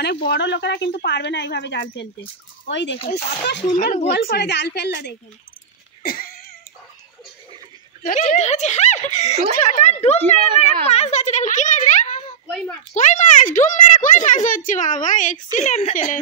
অনেক বড় লোকেরা কিন্তু পারবে না এইভাবে জাল ফেলতে। ওই দেখুন কত সুন্দর গোল করে জাল ফেললো দেখুন। কই মাছ ডুব মেরে কই মাছ হচ্ছে বাবা, এক্সিলেন্ট ছেলে।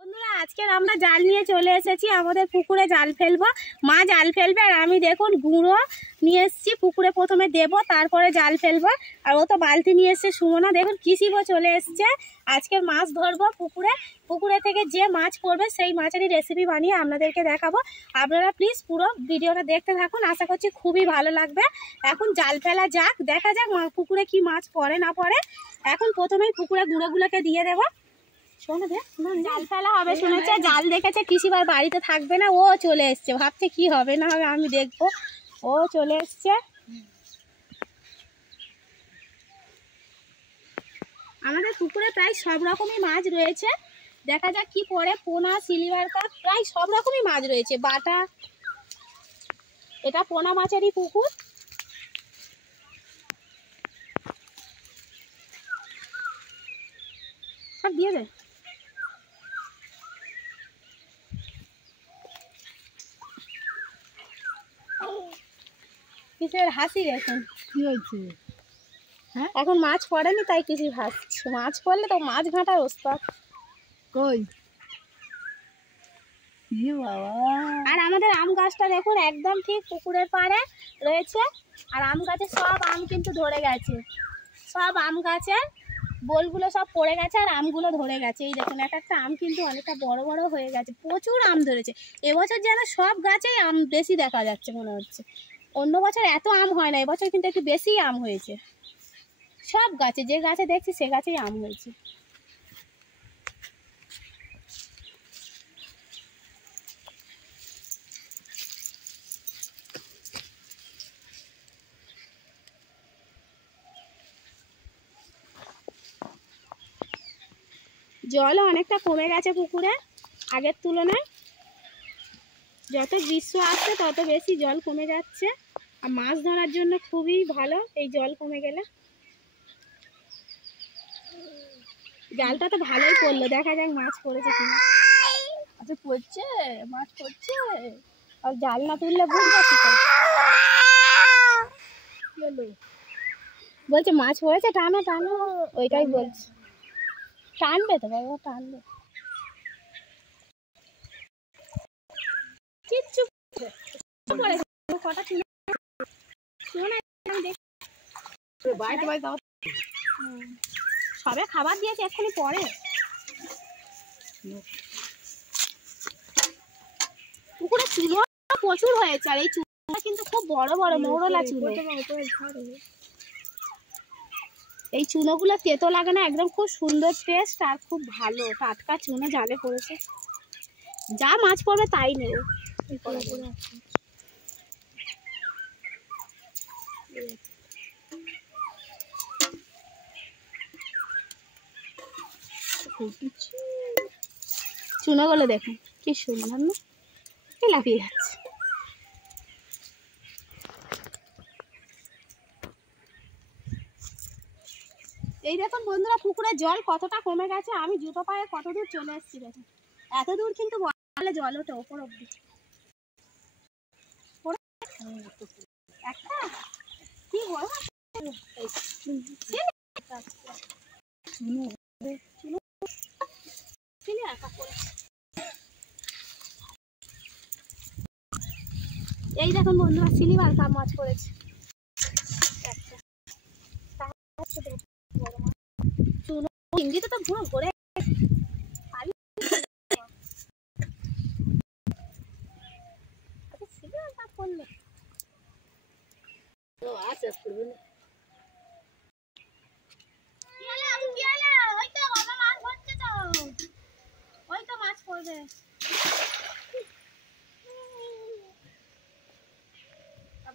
বন্ধুরা আজকের আমরা জাল নিয়ে চলে এসেছি, আমাদের পুকুরে জাল ফেলবো। মা জাল ফেলবে আর আমি দেখুন গুঁড়ো নিয়ে এসেছি, পুকুরে প্রথমে দেব তারপরে জাল ফেলবো। আর ও তো বালতি নিয়ে এসছে সুমনা, দেখুন কিসিবও চলে এসছে। আজকে মাছ ধরবো পুকুরে থেকে যে মাছ পড়বে সেই মাছেরই রেসিপি বানিয়ে আপনাদেরকে দেখাবো। আপনারা প্লিজ পুরো ভিডিওটা দেখতে থাকুন, আশা করছি খুবই ভালো লাগবে। এখন জাল ফেলা যাক, দেখা যাক পুকুরে কি মাছ পড়ে না পড়ে। এখন প্রথমেই পুকুরে গুঁড়োগুলোকে দিয়ে দেবো। জাল ফেলা হবে শুনেছে, জাল দেখেছে কিসিবার বাড়িতে থাকবে না, ও চলে এসছে, ভাবছে কি হবে না হবে আমি দেখবো। ও চলে এসছে। আমাদের পুকুরে প্রায় সব রকমই মাছ রয়েছে, দেখা যাক কি পড়ে। পোনা, সিলভার কাপ, প্রায় সব রকমই মাছ রয়েছে। বাটা, এটা পোনা মাছেরই পুকুর। সব দিয়ে দে। কিসের হাসি দেখুন, কি হয়েছে? হ্যাঁ এখন মাছ পড়েনি তাই কিছু হাসছে, মাছ পড়লে তো মাছ ঘাঁটার ওস্তাদ। কই বাবা। আর আমাদের আম গাছটা দেখুন একদম ঠিক পুকুরের পাড়ে রয়েছে। আর আম গাছে সব আম কিন্তু ধরে গেছে, সব আম গাছের বোলগুলো সব পড়ে গেছে আর আমগুলো ধরে গেছে। এই দেখুন এক একটা আম কিন্তু অনেকটা বড় বড় হয়ে গেছে, প্রচুর আম ধরেছে। এবছর যেন সব গাছেই আম বেশি দেখা যাচ্ছে মনে হচ্ছে। অন্য বছর এত আম হয় না, এবছর কিন্তু একটু বেশি আম হয়েছে। সব গাছে, যে গাছে দেখছি সে গাছেই আম হয়েছে। জলও অনেকটা কমে গেছে পুকুরে আগের তুলনায়। যত গ্রীষ্ম আসছে তত বেশি জল কমে যাচ্ছে। আর মাছ ধরার জন্য খুবই ভালো এই জল কমে গেলে। জালটা তো ভালোই পড়লো, দেখা যাক মাছ পড়েছে কিনা। আচ্ছা পড়ছে, মাছ পড়ছে। আর জাল না তুললে বুঝবে কি করে? বলছে মাছ পড়েছে, টানো টানো, ওইটাই বলছে। টানবে তো বাবা, টানবে। কিচ্ছু সবে খাবার দিয়েছে এক্ষুনি পরে। পুকুরে চুনো প্রচুর হয়েছে, আর এই চুনোটা কিন্তু খুব বড় বড় মৌরলা চুনো। এই চুনোগুলো তেতো লাগে না, একদম খুব সুন্দর টেস্ট আর খুব ভালো টাটকা চুনো জালে পড়েছে। যা মাছ পড়বে তাই নেব। চুনোগুলো দেখুন কি সুন্দর না, লাফিয়ে যাচ্ছে। এই দেখুন বন্ধুরা পুকুরে জল কতটা কমে গেছে, আমি জুতো পায়ে কত দূর চলে এসেছি দেখুন। এত দূর কিন্তু বলে জল ওঠে ওপর অব্দি। একটা কি বড় এই দেখুন বন্ধুরা সিলভার কাপ মাছ পড়েছে। চিংড়িতে তো পুরো ভরে ওই তো মাছ পড়বে।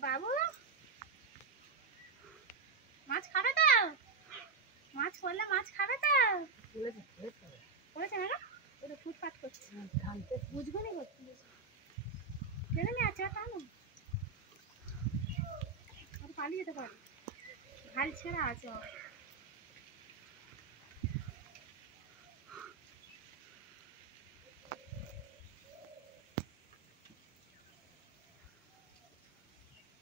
বাবু মাছ খাবে তো, মাছ পড়লে মাছ খাবে তো। পড়েছে না, ওটা ফুটফাট করছে, বুঝবে না করছে। পালিয়ে যেতে পারে, ঘাল ছেঁড়া আছে।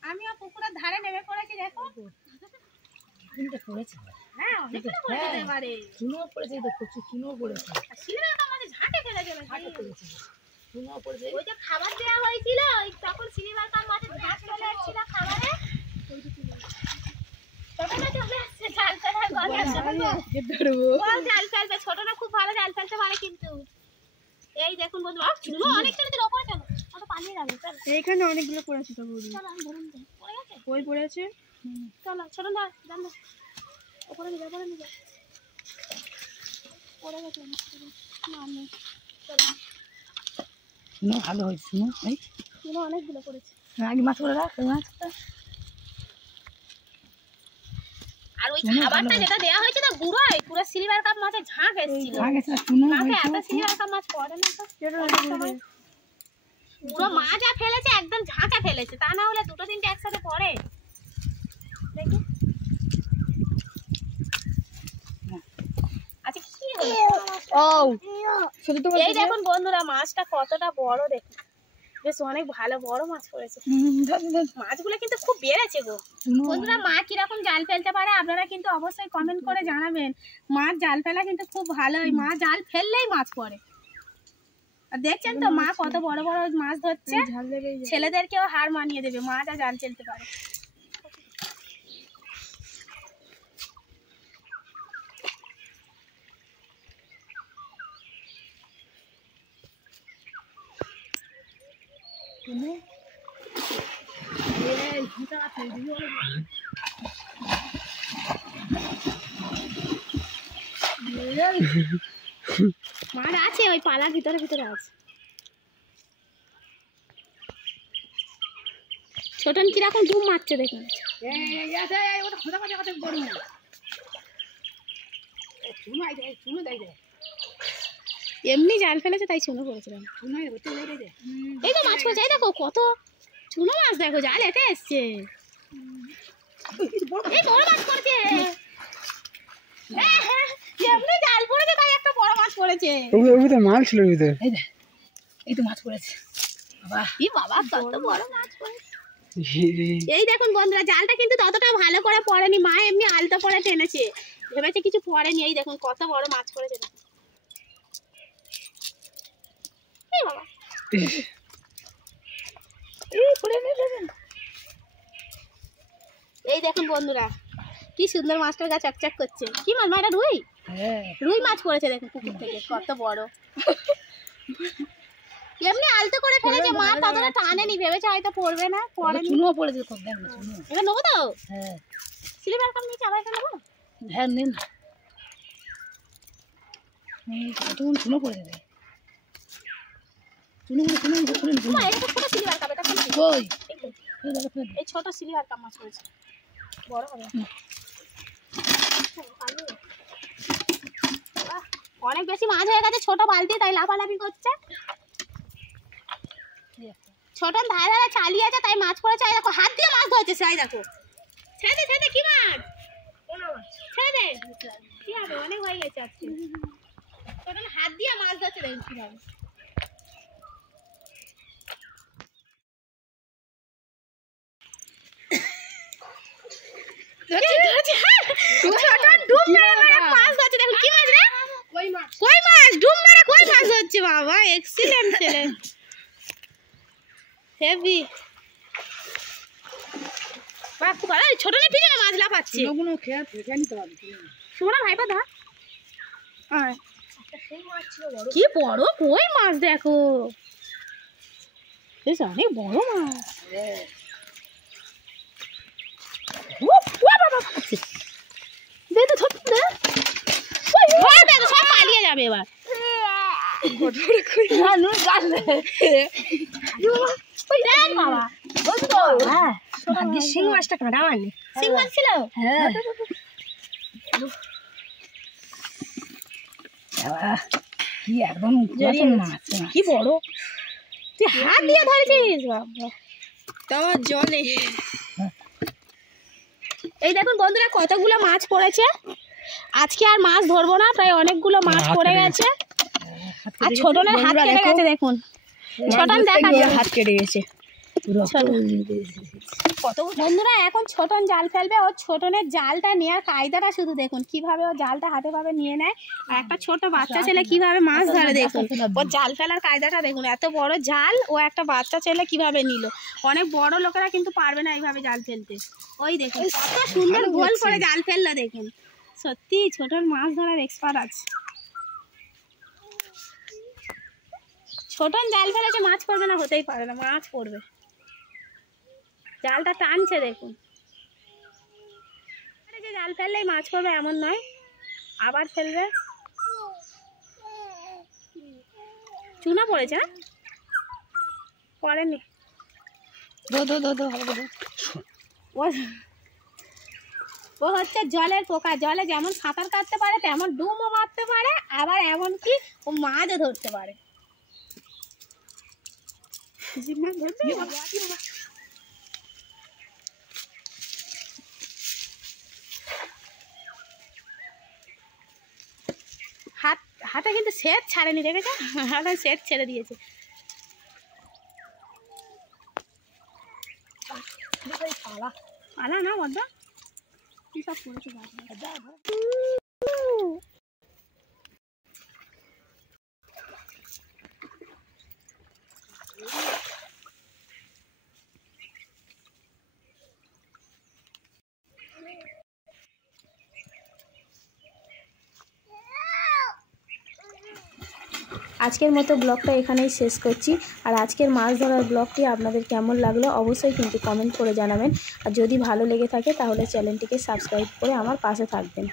আমিও পুকুরের ধারে নেমে পড়েছি, দেখো পড়েছে। হ্যাঁ অনেকগুলো পড়েছে এবারে, চুনো পড়েছে, প্রচুর চুনো পড়েছে। সিলভার কাপ মাঝে ঝাঁটে ফেলে গেল, ঝাঁটে পড়েছে, চুনো পড়েছে। ওই যে খাবার দেওয়া হয়েছিল তখন সিলভার কাপ মাঝে ঝাঁট চলে এসেছিল খাবারে, ছোটটা চলে আসছে জাল ফেলার গলার সাথে। জাল ফেলবে, ছোটটা খুব ভালো জাল ফেলতে পারে কিন্তু। এই দেখুন বন্ধু, চুনো অনেকটা দিন ওপরে, চলো ওটা পালিয়ে যাবে। এইখানে অনেকগুলো পড়েছে তো বৌদি, চলো আমি ধরুন পড়ে গেছে, কই পড়েছে? চলো ছোট না জান না ওপরে নিয়ে যাবো, নিয়ে যাবো পড়ে গেছে না নেই। চলো চুনো ভালো হয়েছে, চুনো এই চুনো অনেকগুলো পড়েছে। আগে মাছ করে রাখ, মাছটা। আর ওই খাবারটা যেটা দেওয়া হয়েছে তো গুঁড়োই, পুরো সিলভার কাপ মাছে ঝাঁক এসেছিল। চুনো মাকে এত সিলভার কাপ মাছ পড়ে না তো, পুরো মা যা ফেলেছে একদম ঝাঁকে ফেলেছে, তা না হলে দুটো তিনটে একসাথে পড়ে। দেখি আচ্ছা কি হলো? ও শুধু তো এই দেখুন বন্ধুরা, মাছটা কতটা বড় দেখুন, বেশ অনেক ভালো বড় মাছ পড়েছে। মাছগুলো কিন্তু খুব বেড়েছে গো বন্ধুরা। মা কিরকম জাল ফেলতে পারে আপনারা কিন্তু অবশ্যই কমেন্ট করে জানাবেন। মাছ জাল ফেলা কিন্তু খুব ভালোই, মা জাল ফেললেই মাছ পড়ে। আর দেখছেন তো মা কত বড় বড় মাছ ধরছে, ছেলেদেরকেও হার মানিয়ে দেবে, মা যা জাল ফেলতে পারে। মাছ আছে ওই পালার ভিতরে ভিতরে আছে। ছোটন কিরকম ধুম মারছে দেখুন। এমনি জাল ফেলেছে তাই চুনো করেছিলাম। এই তো মাছ পড়ছে, এই দেখো কত চুনো মাছ, দেখো জাল এতে এসছে। এই বড় মাছ পড়েছে, এমনি জাল পড়েছে তাই একটা বড় মাছ পড়েছে। মাল ছিল ভিতরে, এই তো মাছ পড়েছে। বাবা কত বড় মাছ পড়েছে। এই দেখুন বন্ধুরা, জালটা কিন্তু ততটা ভালো করে পড়েনি, মা এমনি আলতো করে টেনেছে, ভেবেছে কিছু পড়েনি। এই দেখুন কত বড় মাছ পড়েছে। এই বাবা এই দেখুন বন্ধুরা, কি সুন্দর মাছটার গা চকচক করছে। কি মাছ মা, এটা রুই? রুই মাছ পড়েছে দেখুন পুকুর থেকে, কত বড়। এমনি আলতো করে ফেলেছে, মা ততটা টানেনি, ভেবেছে হয়তো পড়বে না, পড়েনি। চুনো পড়েছে, এবার নেবো তো? হ্যাঁ সিলভার কাপ নিচে আবার এটা নেবো। হ্যাঁ নিন, কতক্ষণ চুনো পড়েছে। মা এটা তো ছোট সিলভার কাপ, এটা কোনটা? কই এই ছোট সিলভার কাপ মাছ পড়েছে, বড় হবে। অনেক বেশি মাছ হয়ে গেছে, ছোট বালতি তাই লাফালাফি করছে। ছোট ধারে ধারে চালিয়েছে তাই মাছ পড়েছে। এই দেখো হাত দিয়ে মাছ ধরছে, সেই দেখো। ছেড়ে দে, ছেড়ে দে, কি মাছ? ছেড়ে দে, কি হবে, অনেক হয়ে গেছে আজকে। ছোট হাত দিয়ে মাছ ধরছে, দেখুন কিভাবে। বাবা এক্সিলেন্ট ছেলে, হেভি। ছোট পিছনে মাছ লাফাচ্ছে, শোনা ভাইপা ধর। কি বড় কই মাছ দেখো, অনেক বড় মাছ। সব পালিয়ে যাবে এবার। শিং মাছটা কাটা মানে শিং মাছ ছিল। কি একদম মাছ, কি বড়, তুই হাত দিয়ে ধরেছিস। বাবা তাও জলে এই দেখুন বন্ধুরা কতগুলো মাছ পড়েছে। আজকে আর মাছ ধরবো না, প্রায় অনেকগুলো মাছ পড়ে গেছে। আর ছোটনের হাত কেটে গেছে দেখুন, ছোটন দেখা যায় হাত কেটে গেছে। বন্ধুরা এখন ছোটন জাল ফেলবে। ও ছোটনের জালটা নেওয়ার কায়দাটা শুধু দেখুন, কিভাবে ও জালটা হাতে ভাবে নিয়ে নেয়। আর একটা ছোট বাচ্চা ছেলে কিভাবে মাছ ধরে দেখুন, ওর জাল ফেলার কায়দাটা দেখুন। এত বড় জাল ও একটা বাচ্চা ছেলে কিভাবে নিল। অনেক বড় লোকেরা কিন্তু পারবে না এইভাবে জাল ফেলতে। ওই দেখুন কত সুন্দর গোল করে জাল ফেললো দেখুন। সত্যি ছোটন মাছ ধরার এক্সপার্ট আছে। ছোটন জাল ফেলেছে, মাছ পড়বে না হতেই পারে না, মাছ পড়বে। জালটা টানছে দেখুন। যে জাল ফেললেই মাছ পড়বে এমন নয়, আবার ফেলবে। চুনা পড়েছে না, পড়েনি। ও হচ্ছে জলের পোকা। জলে যেমন সাঁতার কাটতে পারে তেমন ডুবও মারতে পারে, আবার এমনকি ও মাছও ধরতে পারে। হাতে কিন্তু সেট ছাড়েনি, দেখেছো? হাতে সেট ছেড়ে দিয়েছে। পালা না মধ্যে কি সব করেছে। আজকের মতো ব্লগটা এখানেই শেষ করছি। আর আজকের মাছ ধরার ব্লগটি আপনাদের কেমন লাগলো অবশ্যই কিন্তু কমেন্ট করে জানাবেন। আর যদি ভালো লেগে থাকে তাহলে চ্যানেলটিকে সাবস্ক্রাইব করে আমার পাশে থাকবেন।